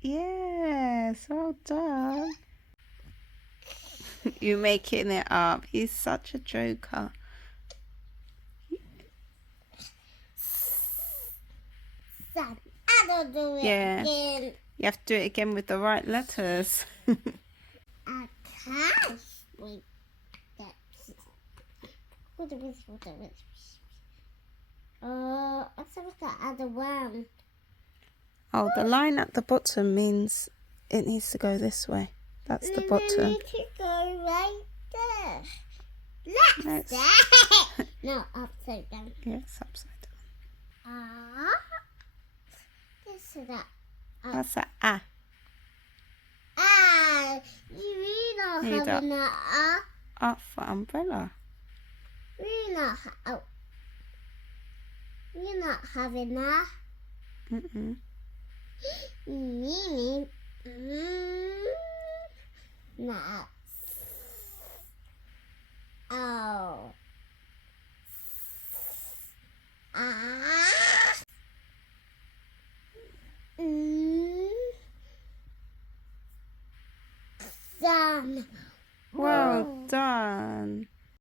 Yes, well done. You're making it up. He's such a joker. Son, I don't do it Yeah. again. You have to do it again with the right letters. I can't. Wait. Let's have the other one. Oh, the line at the bottom means it needs to go this way. That's the bottom. We need to go right there. Next. There. No, upside down. Yes, upside down. This is that. That's a ah. We not Need having that. Ah for umbrella. We're not having that. Mm-mm. No. Oh. Sun.